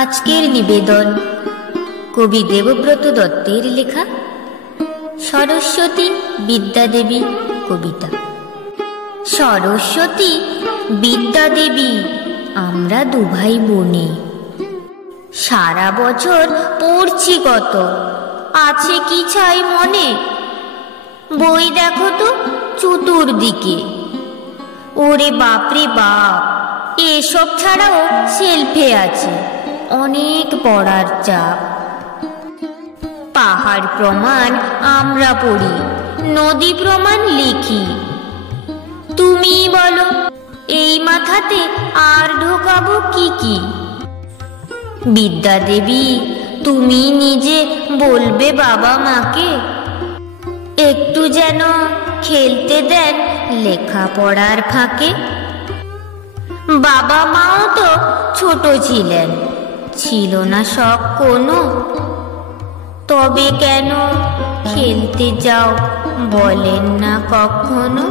আজকের নিবেদন কবি দেবব্রত দত্তের লেখা সরস্বতী বিদ্যাদেবী কবিতা। সরস্বতী বিদ্যাদেবী আমরা দুভাই বোনে, সারা বছর পড়ছি কত, আছে কি ছাই মনে। বই দেখো তো চতুর্দিকে, ওরে বাপরে বাপ, এসব ছাড়াও শেলফে আছে অনেক পড়ার চাপ। পাহাড় প্রমাণ আমরা পড়ি, নদী প্রমাণ লিখি। তুমি বলো এই মাথাতে আর ঢোকাবো কি কি? বিদ্যাদেবী তুমি নিজে বলবে বাবা মাকে, একটু যেন খেলতে দেন লেখাপড়ার ফাঁকে। বাবা মাও তো ছোট ছিলেন, ছিল না শখ কোনো, তবে কেন খেলতে যাও বলেন না কখনো।